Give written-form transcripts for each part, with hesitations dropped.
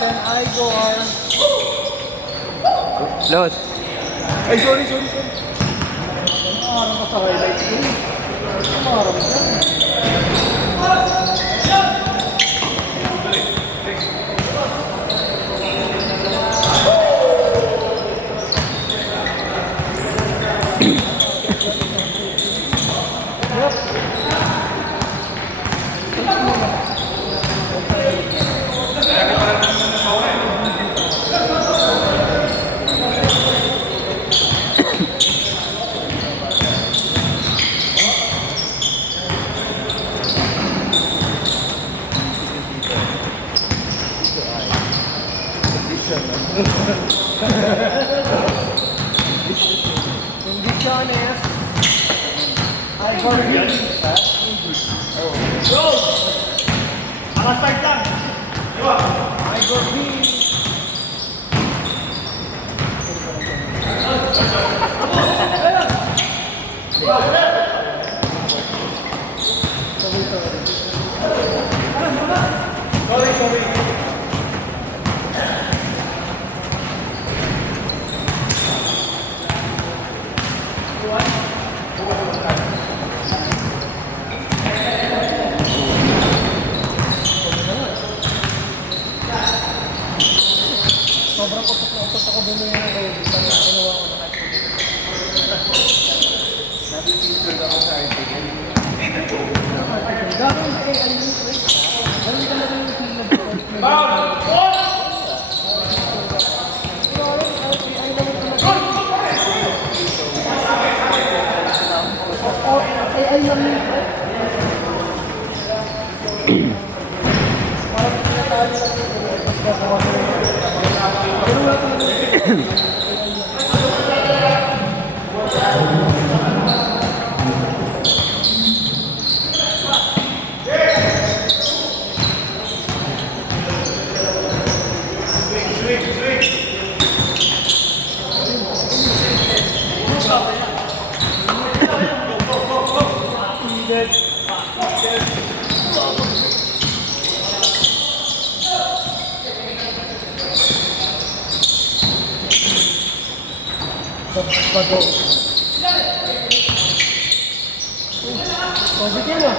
Then I go R. Lot. Ay, sorry. Marang ka sa highlight ko. Marang ka. Condiciones. I got it. Go! Start lang. I got it. Sorry. Sobrang kutok ako dulo yung road. Sana kinuha ko na kahit nati-feature ako sa article. Gagawin ka ay ano yung trade. Gawin ka na rin yung field of ay namin parang pinatali lang Bago. Oh, bigyan mo.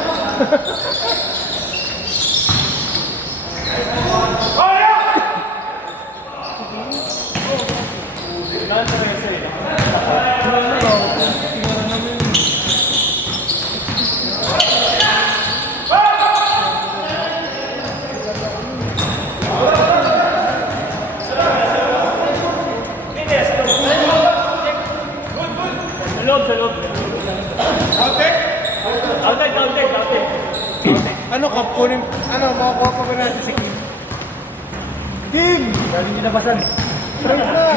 Ano ka? Kunin, makakuha pa ba natin si Kim? Kim! Galing niyo nabasan. Trade na!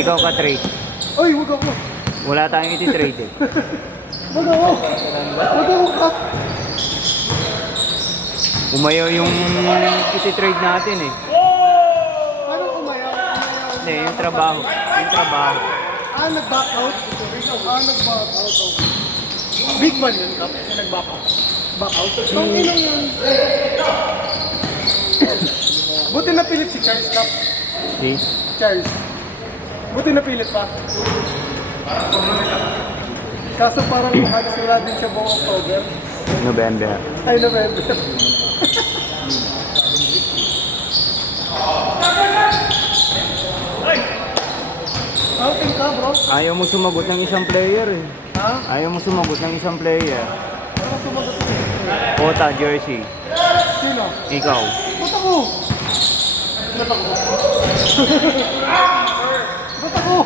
Ikaw ka trade. Uy, huwag ako! Wala tayong iti-trade eh. Huwag ako! Huwag ako, Kap! Umayaw yung iti-trade natin eh. Anong umayaw? Hindi, yung trabaho. Nag-back out? Nag-back out. Big man yun, Kap. Nag-back out. Back out? Ang inong yun. Buti napilit si Charles, Kap. Si? Charles. Buti napilit pa. Kaso parang halos wala din siya buong October. November. Ay, November. Outing ka, bro. Ayaw mo sumagot ng isang player eh. Ha? Ayaw mo sumagot ng isang player. Ano sumagot? Kota, jersey. Sino? Ikaw. Ba't ako? Ba't ako? Ba't ako?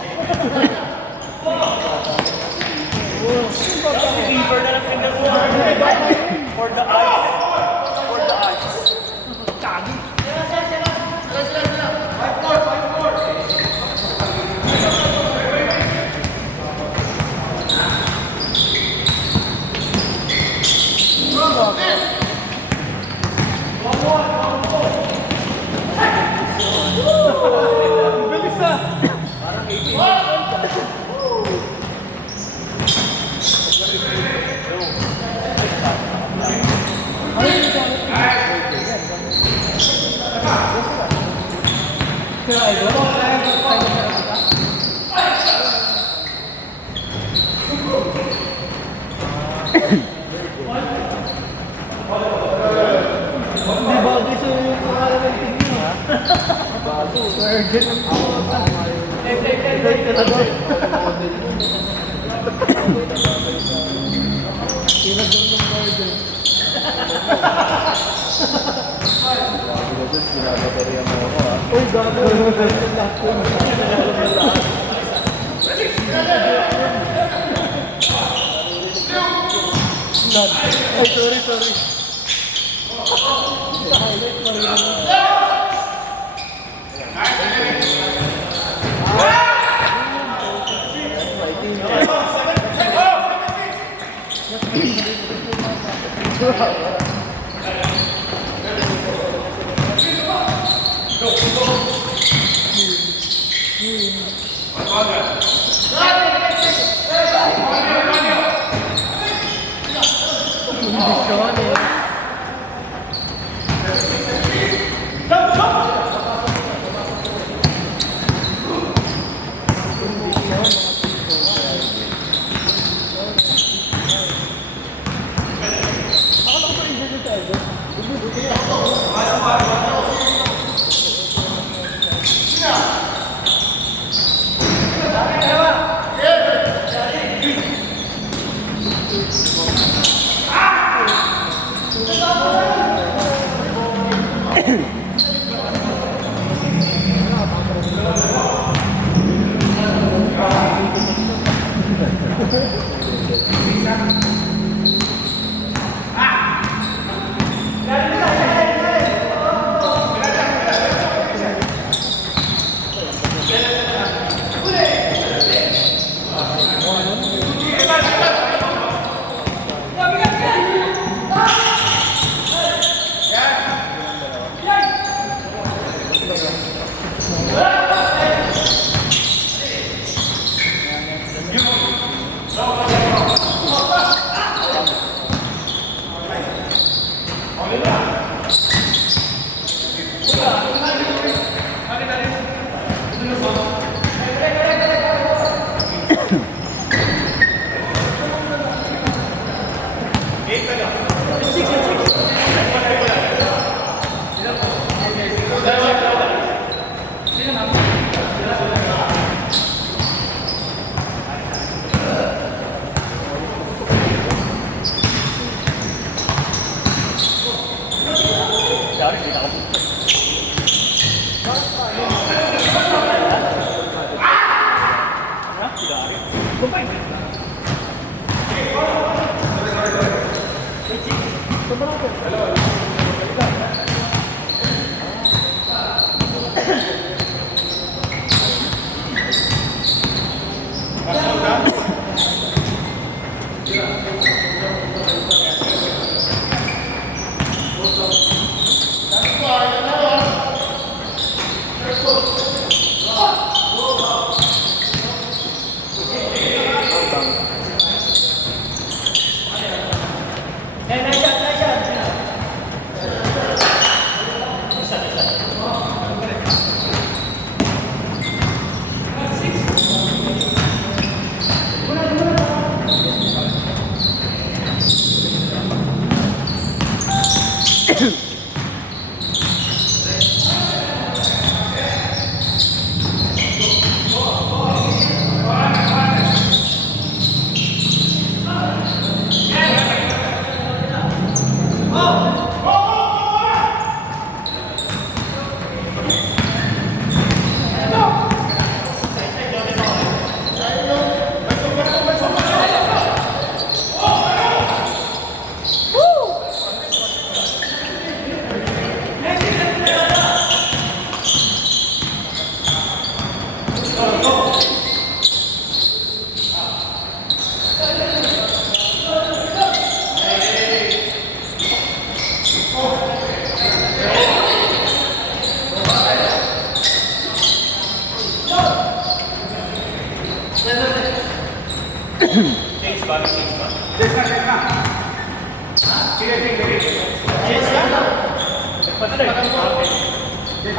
Fever na lang pinag-uwan. For the eyes. For the eyes. Kagi. Bilis na! Hindi bagay sa pangalan ng team nyo, ha? Bago. Virgin ang uy, gago. Ay, sorry.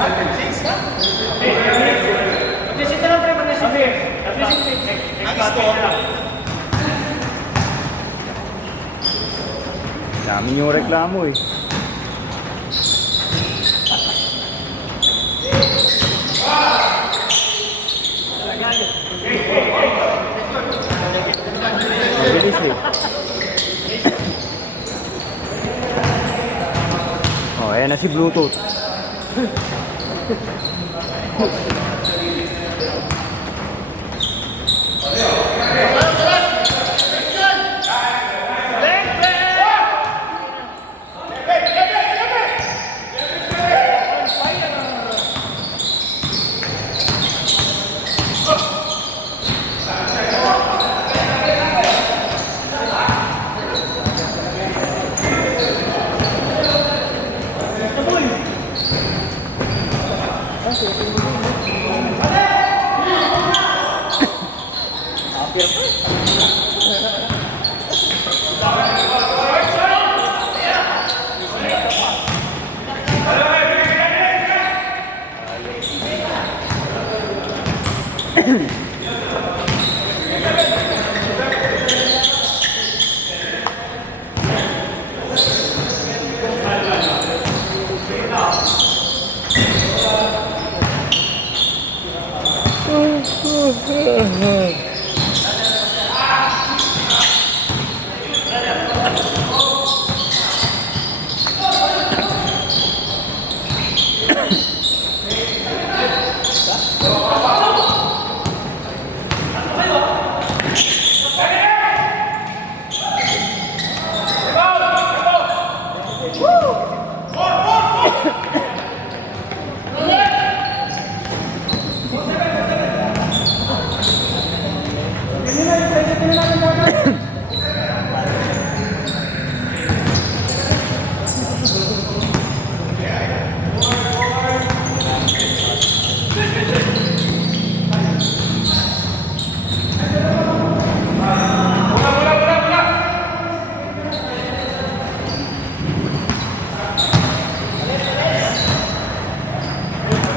Mag-isip na lang pre, mag-isip. Next battle na lang. Dami yung reklamo eh. Mabilis eh. Oh, ayan na si Bluetooth.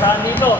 Saan dito?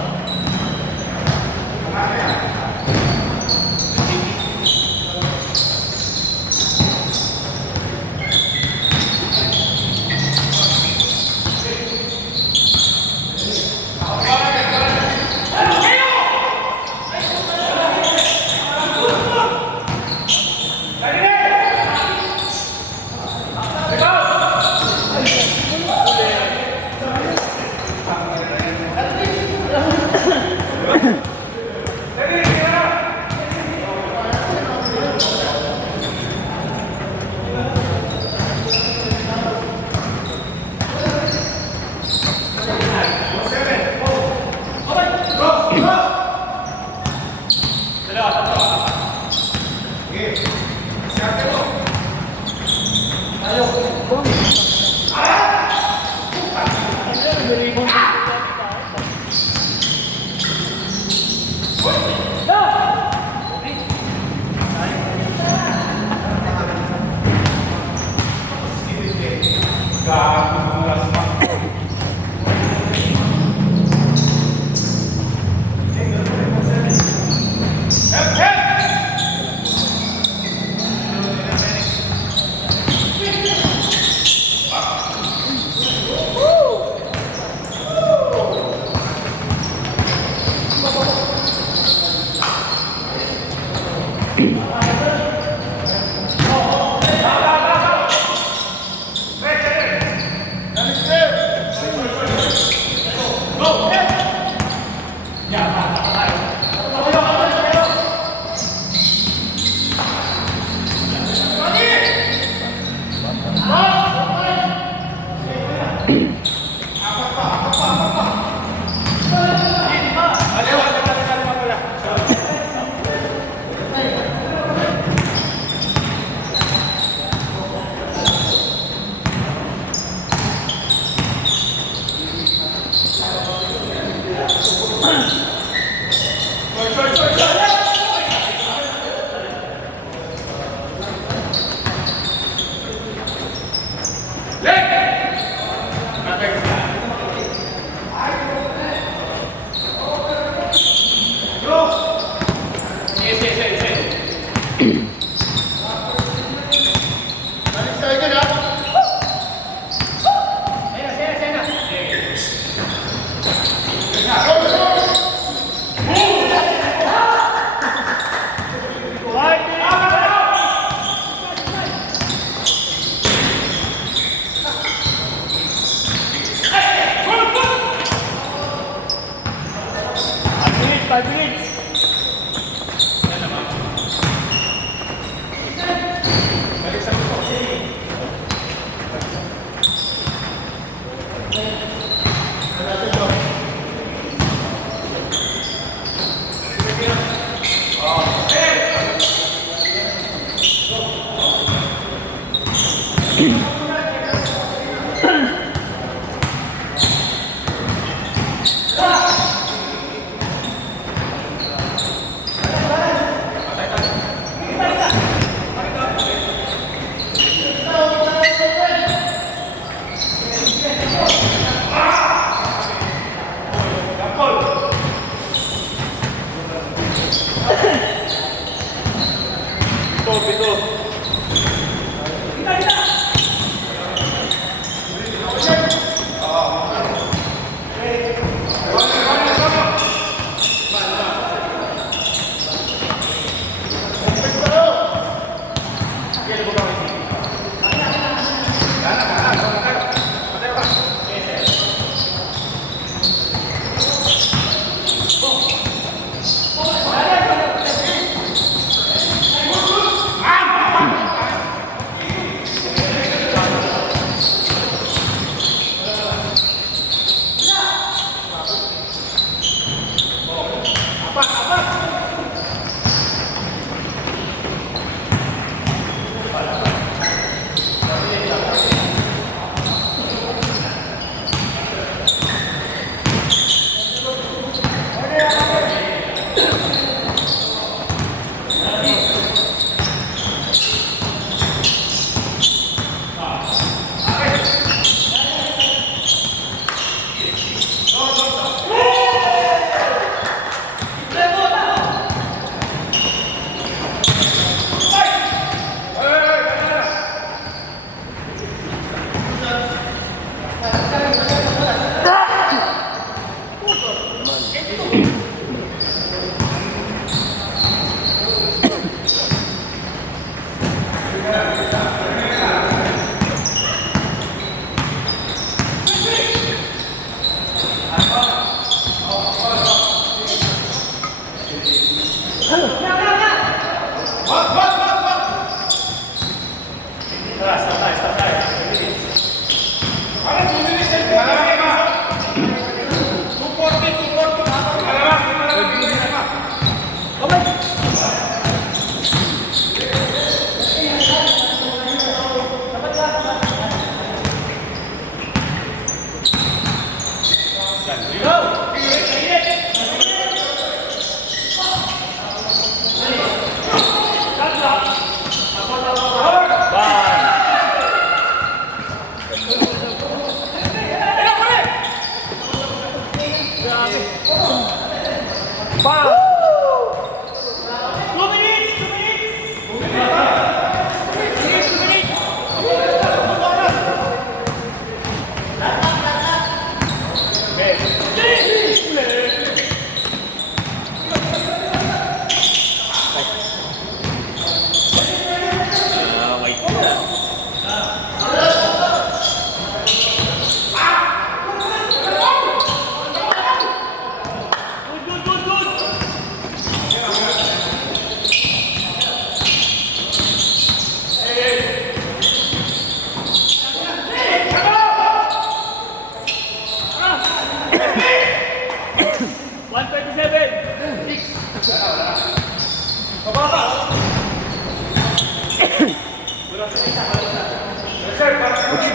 5 minutes.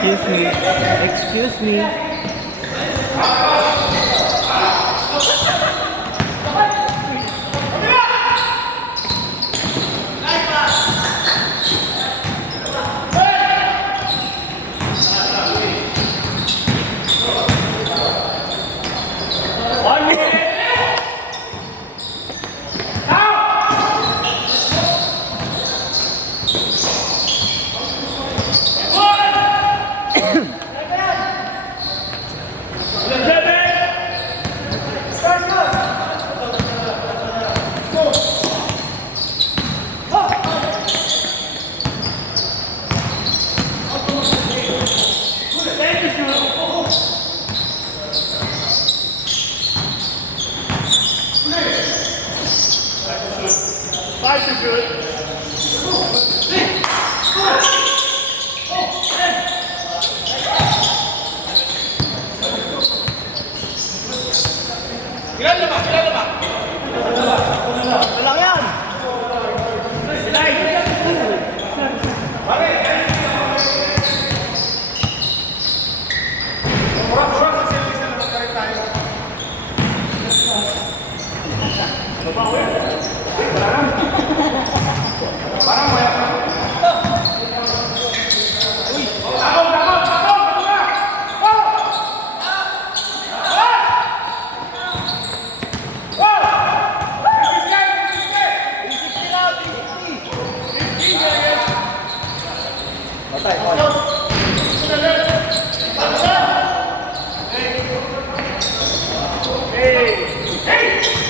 Excuse me. Excuse me. Seven! Guys are good. Wala yan! Hey!